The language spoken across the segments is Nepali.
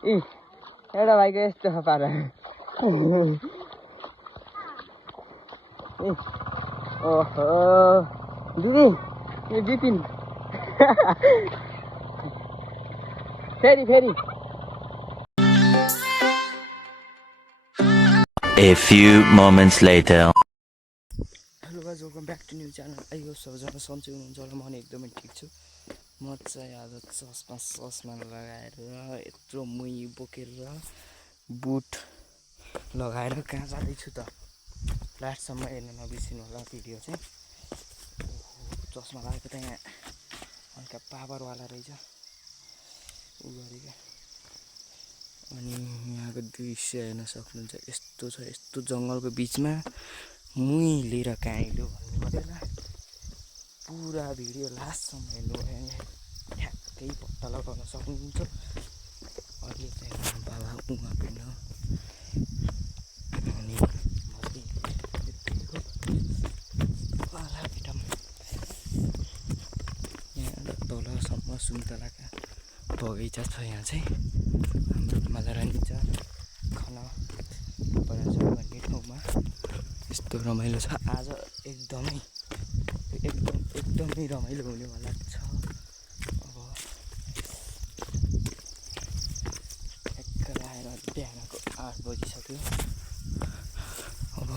एउटा भाइको यस्तो छ पारा ओहो दिदी यो जितिन् फेरि फेरि A few moments later. Hello guys welcome back to new channel. आइयो सबैजना सन्चै हुनुहुन्छ होला। म एकदमै ठिक छु। म चाहिँ आज चस्मा लगाएर यत्रो मुही बोकेर बुट लगाएर कहाँ जाँदैछु त लास्टसम्म हेर्न नबिर्सिनु होला भिडियो चाहिँ। चस्मा लगाएको त यहाँ हल्का पावरवाला रहेछ उ गरेको। अनि यहाँको दृश्य हेर्न सक्नुहुन्छ। यस्तो छ, यस्तो जङ्गलको बिचमा मुही लिएर कहाँ हिँड्यो भन्नु पर्दैन। पुरा भिडियो लास्टसम्म हेर्नु भयो भने ठ्याक्कै पत्ता लगाउन सक्नुहुन्छ। अहिले चाहिँ बाबा उहाँ पनि हो अनि यहाँ तलसम्म सुन्तलाका बगैँचा छ। यहाँ चाहिँ हाम्रो मालारानी छ खाना बजार भन्ने ठाउँमा यस्तो रमाइलो छ। आज एकदमै रमाइलो हुनेवाला छ। अब ठ्याक्क लगाएर बिहानको 8 बजिसक्यो। अब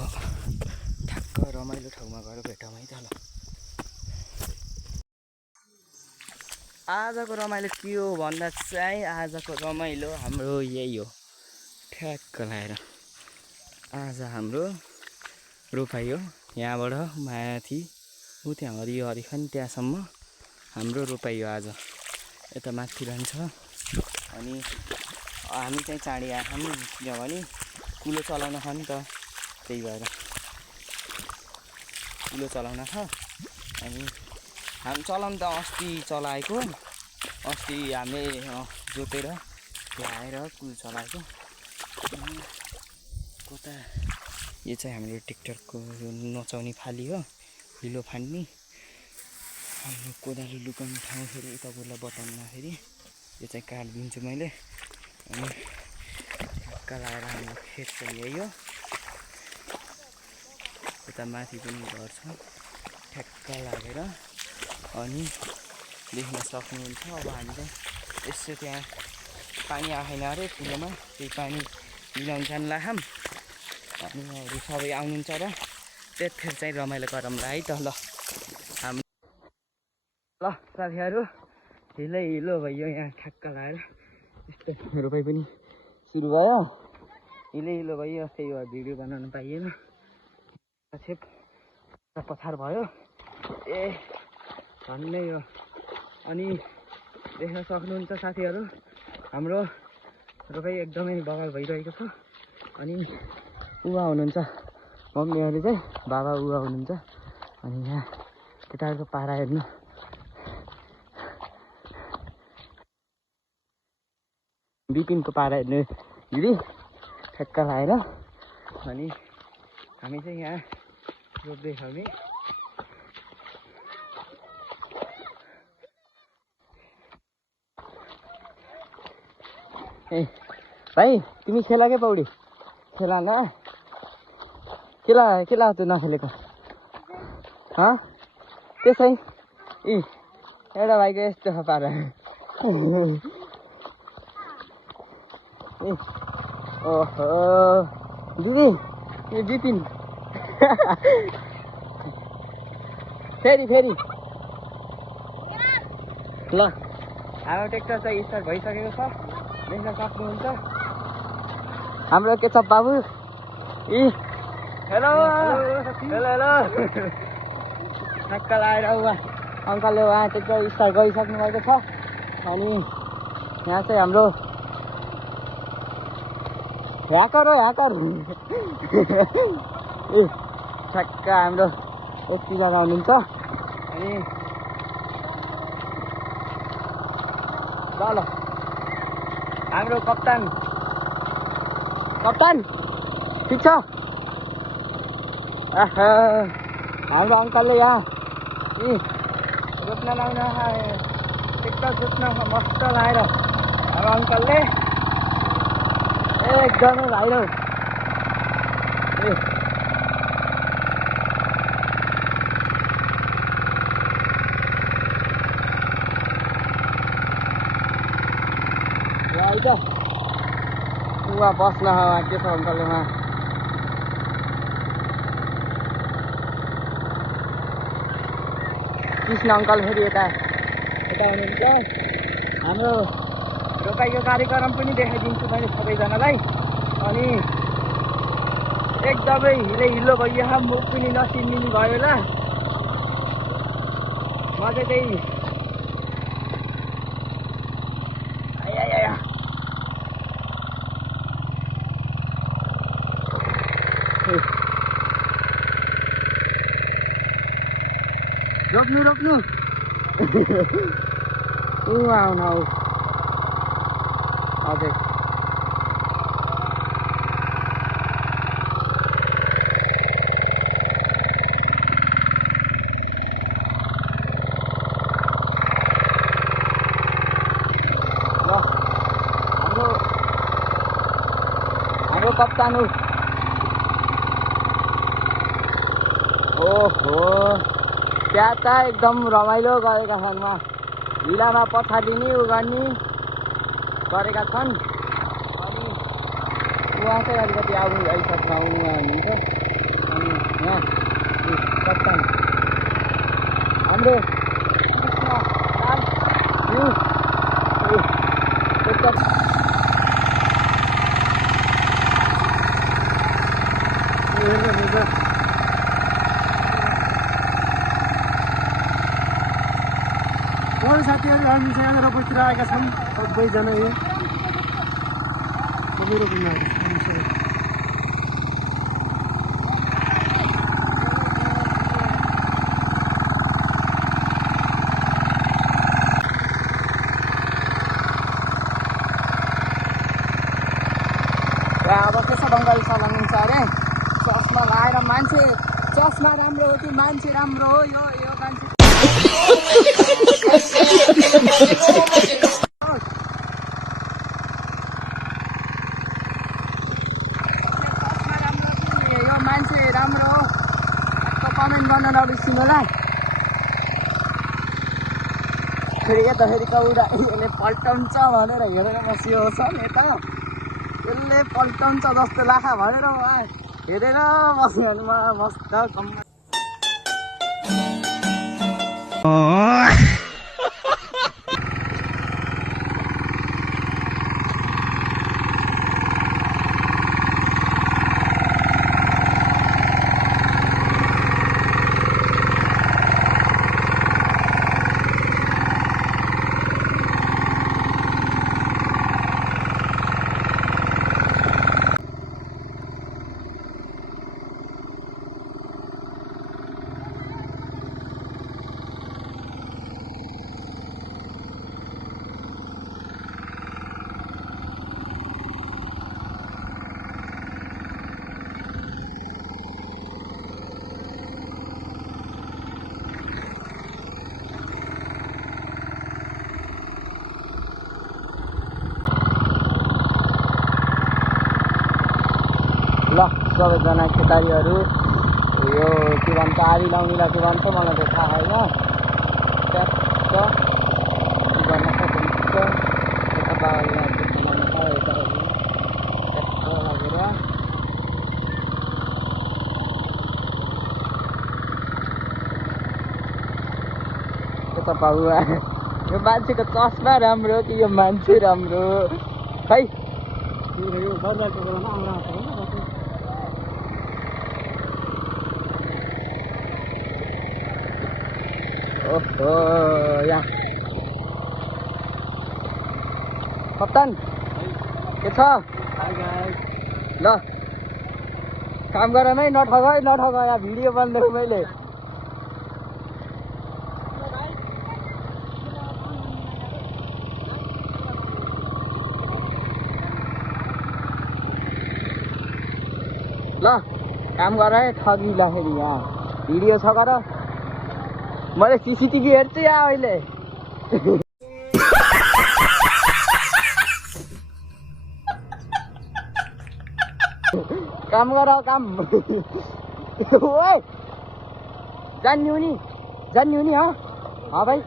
ठ्याक्क रमाइलो ठाउँमा गएर भेटौँ है त ल। आजको रमाइलो के हो भन्दा चाहिँ आजको रमाइलो हाम्रो यही हो। ठ्याक्क लगाएर आज हाम्रो रोपाइ हो। यहाँबाट माथि ऊ त्यहाँ हरियो हरिखन त्यहाँसम्म हाम्रो रोपाइ हो आज। यता माथि रहन्छ अनि हामी चाहिँ चाँडै आएछौँ किनभने कुलो चलाउन छ नि त। त्यही भएर कुलो चलाउन छ। अनि हामी चलाउनु त अस्ति चलाएको, अस्ति हामीले जोतेर ल्याएर कुलो चलाएको। कता यो चाहिँ हाम्रो ट्र्याक्टरको नचाउने फाली हो, हिलो फान्ने। हाम्रो कोदालो लुकाउने ठाउँ फेरि तपाईँलाई बताउनुदाखेरि यो चाहिँ काटिदिन्छु मैले। अनि ठ्याक्क लगाएर हाम्रो खेत चाहिँ यही हो। यता माथि पनि घर छ ठ्याक्क लागेर। अनि देख्न सक्नुहुन्छ अब हामी चाहिँ यसो त्यहाँ पानी आएन अरे कुलोमा, त्यही पानी मिलाउनु जानु लाग्छौँ। अनि अरू सबै आउनुहुन्छ र त्यतिखेर चाहिँ रमाइलो गरौँला है त ल। ल साथीहरू हिलो भयो यहाँ ठ्याक्क लगाएर यस्तो रोपाइ पनि सुरु भयो। हिलो भयो, त्यही भएर भिडियो बनाउनु पाइएन। छेप पछार भयो ए भन्नै हो। अनि देख्न सक्नुहुन्छ साथीहरू हाम्रो रोपाइ एकदमै बगाल भइरहेको छ। अनि उहाँ हुनुहुन्छ मम्मीहरू चाहिँ, बाबा उहाँ हुनुहुन्छ। अनि यहाँ केटाहरूको पारा हेर्नु। बिपिनको पारा हेर्नु दिदी ठ्याक्क लगाएर। अनि हामी चाहिँ यहाँ रोप्दैछौँ नि। ए भाइ तिमी खेला के पौडी खेला न? खेला तँ नखेलेको त्यसै एउटा भाइको यस्तो छ पारा ओहो दिदी यो जितिन् फेरि फेरि ल। हाम्रो ट्र्याक्टर चाहिँ स्टार्ट भइसकेको छ, देख्न सक्नुहुन्छ। हाम्रो के छ बाबु? हेलो हेलो ठ्याक्क लगाएर उहाँ अङ्कलले उहाँ ट्र्याक्टर स्टार्ट गरिसक्नु भएको छ। अनि यहाँ चाहिँ हाम्रो ह्याकर हो ह्याकर ठ्याक्क हाम्रो यतिजना हुनुहुन्छ। अनि ल हाम्रो कप्तान ठिक छ। हाम्रो अङ्कलले यहाँ रोप्न लाउन ट्र्याक्टर जोत्न मस्त लगाएर हाम्रो अङ्कलले एकदमै भाइरो उहाँ बस्न के छ अङ्कल उहाँ कृष्ण अङ्कल फेरि यता हुनुहुन्छ हाम्रो रोकाइको कार्यक्रम पनि देखाइदिन्छु मैले सबैजनालाई अनि एकदमै हिलो भइयो मुख पनि नचिन्ने भयो होला म चाहिँ त्यही रोक्नु आउन आऊ हजुर हाम्रो कप्तान ओहो त्यहाँ त एकदम रमाइलो गरेका छन् हिलामा पछाडि नि उ गर्ने गरेका छन् अनि उहाँ चाहिँ अलिकति आइसक्नु उहाँ हुनुहुन्छ अनि यहाँ कप्तान हाम्रो साथीहरू हामी चाहिँ यहाँनिर बसिरहेका छौँ सबैजना यो मेरो अब त्यसो बङ्गाली चलाउनुहुन्छ अरे चस्मा लगाएर मान्छे चस्मा राम्रो हो कि मान्छे राम्रो हो यो मान्छे यो मान्छे राम्रो हो कमेन्ट गर्न नबिर्सिनु होला फेरि यता फेरि कौडा यसले पल्टाउँछ भनेर हेरेर बसियो छ नि त यसले पल्टाउँछ जस्तो लाग्छ भनेर हेरेर बस्यो भने म मस्त गम्म ल सबैजना खेतारीहरू यो के भन्छ आली लाउनेलाई के भन्छ मलाई त थाहा छैन ट्याक्क के गर्न सक्नुहुन्छ यता बाबाले यता ट्याक्क लागेर यता बाबुआ यो मान्छेको चस्मा राम्रो कि यो मान्छे राम्रो खै यो बजारको बेलामा आउँदा ओहो यहाँ कप्तान के छ ल काम गर नै नठग यहाँ भिडियो बन्दैछु मैले ल काम गर है ठगी ल फेरि यहाँ भिडियो छ गर मैले सीसीटीभी हेर्छु या अहिले काम गर काम ओए जान्ने हो नि हाँ भाइ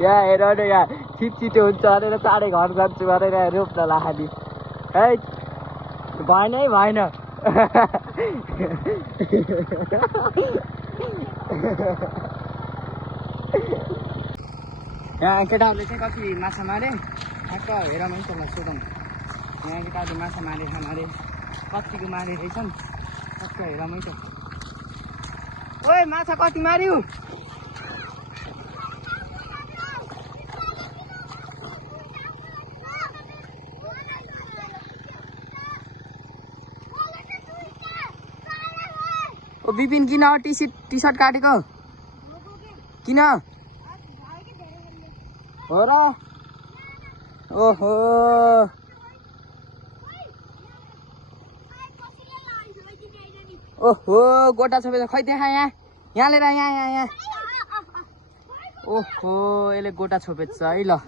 यहाँ हेर न यहाँ छिटो हुन्छ भनेर चाँडै घर जान्छु भनेर रोप्न लाखानी है भएन है भएन यहाँ केटाहरूले चाहिँ कति माछा मारे ठ्याक्क हेर मैले त्यसलाई सोधौँ यहाँ केटाहरूले माछा मारेछन् अरे कतिको मारे रहेछन् ठ्याक्क हेर मैले त ओए माछा कति मार्यो ओ बिपिन किन टी सर्ट काटेको किन हो र ओहो ओहो गोटा छोपेछ खै देखा यहाँ लिएर यहाँ ओहो यसले गोटा छोपेछ है ल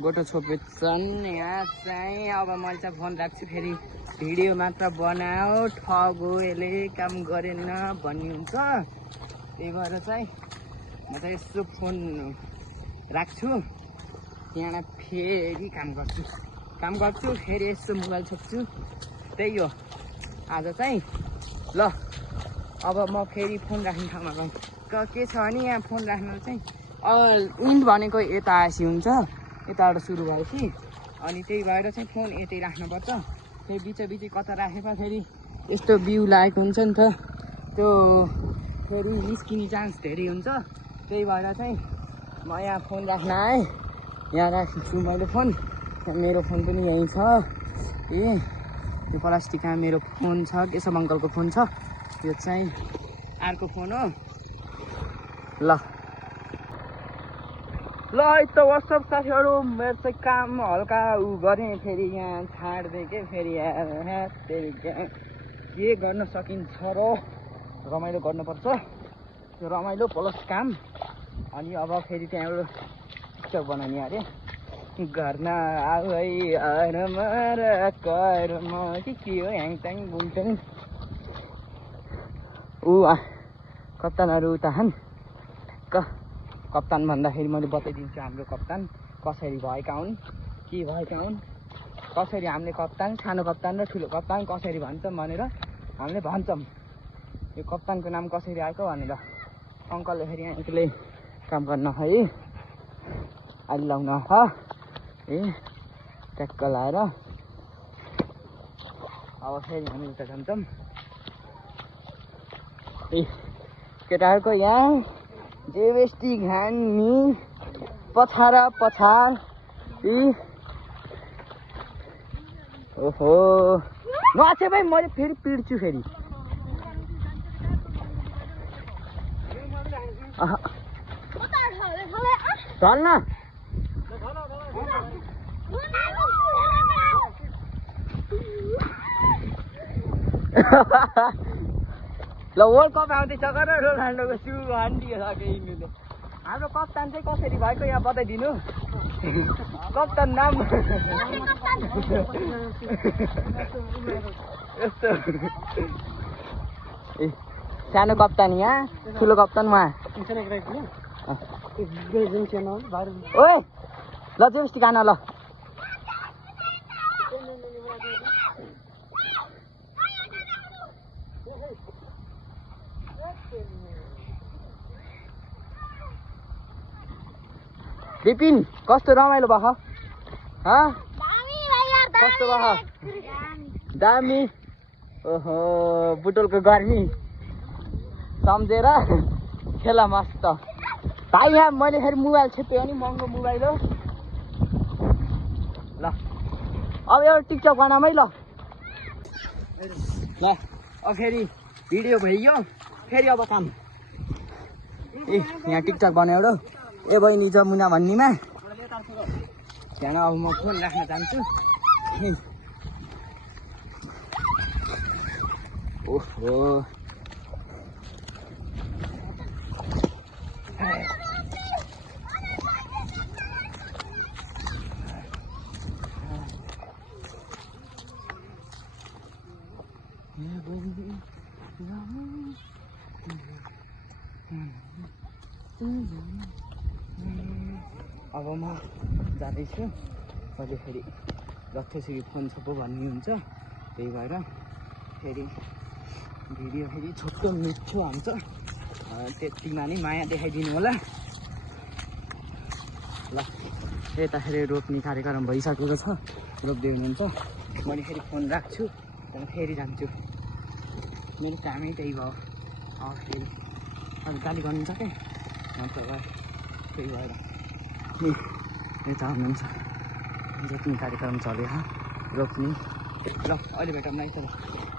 गोटा छोपेछन् यहाँ चाहिँ अब मैले चाहिँ फोन राख्छु फेरि भिडियो मात्र बनाऊ ठगो यसले काम गरेन भन्ने हुन्छ त्यही भएर चाहिँ म चाहिँ यसो फोन राख्छु त्यहाँबाट फेरि काम गर्छु फेरि यसो मोबाइल छोप्छु त्यही हो आज चाहिँ ल अब म फेरि फोन राख्ने ठाउँमा गएँ के छ भने यहाँ फोन राख्नु चाहिँ विन्ड भनेको यता आएपछि हुन्छ यताबाट सुरु भएपछि अनि त्यही भएर चाहिँ फोन यतै राख्नुपर्छ फेरि बिच कता राखेर फेरि यस्तो बिउ लागेको हुन्छ नि त त्यो फेरि निस्किने चान्स धेरै हुन्छ त्यही भएर चाहिँ म यहाँ फोन राख्न आएँ यहाँ राख्छु मैले फोन मेरो फोन पनि यहीँ छ ए त्यो प्लास्टिकमा मेरो फोन छ केशव अङ्कलको फोन छ यो चाहिँ अर्को फोन हो ल यस्तो वाट्सएप साथीहरू मेरो चाहिँ काम हल्का गरेँ फेरि यहाँ छाड्दै के फेरि के गर्न सकिन्छ र रमाइलो गर्नुपर्छ त्यो रमाइलो प्लस काम अनि अब फेरि त्यहाँबाट पिक्चर बनाउने अरे गर्न आऊ है के हो ह्याङट्याङ बुङट्याङ कप्तानहरू उता छन् कप्तान भन्दाखेरि मैले बताइदिन्छु हाम्रो कप्तान कसरी भएका हुन् के भएका हुन् कसरी हामीले कप्तान सानो कप्तान र ठुलो कप्तान कसरी भन्छौँ भनेर हामीले भन्छौँ यो कप्तानको नाम कसरी आएको भनेर अङ्कलले फेरि यहाँ एक्लै काम गर्न है अहिले लाउन छ ए ट्याक्क लाएर अब फेरि हामी उता जान्छौँ ए केटाहरूको यहाँ जेवेस्टी घानी पछाड ओहो नआछे भाइ मैले फेरि पिड्छु फेरि चल न ल वर्ल्ड कप आउँदैछ गर रोनाल्डोको सु हानिदिइसक्यो यिनीहरूले हाम्रो कप्तान चाहिँ कसरी भएको यहाँ बताइदिनु कप्तान नाम यस्तो ए सानो कप्तान यहाँ ठुलो कप्तान उहाँ ओए ल जेस्टी खाना ल बिपिन कस्तो रमाइलो भयो कस्तो भयो दामी ओहो बुटोलको गर्मी सम्झेर खेला मस्त भाइ यहाँ मैले फेरि मोबाइल छेपेँ नि महँगो मोबाइल हो ल अब एउटा टिकटक बनामै ल अब फेरि भिडियो भइयो फेरि अब काम ए यहाँ टिकटक बनायो र ए बहिनी जमुना भन्नेमा त्यहाँ अब म फोन राख्न जान्छु ओहो अब म जाँदैछु कहिले फेरि जत्तिसुकै फोन छोपो भन्ने हुन्छ त्यही भएर फेरि भिडियो फेरि छोटो मिठो हुन्छ त्यतिमा नै माया देखाइदिनु होला ल यताखेरि रोप्ने कार्यक्रम भइसकेको छ रोप्दै हुनुहुन्छ मैले फेरि फोन राख्छु त्यहाँदेखि फेरि जान्छु मेरो कामै त्यही भयो फेरि अलिक गाली गर्नुहुन्छ क्या मतलब त्यही भएर यता हुनुहुन्छ रोप्ने कार्यक्रम चल्यो रोप्ने ल अहिले भेटौँ न है त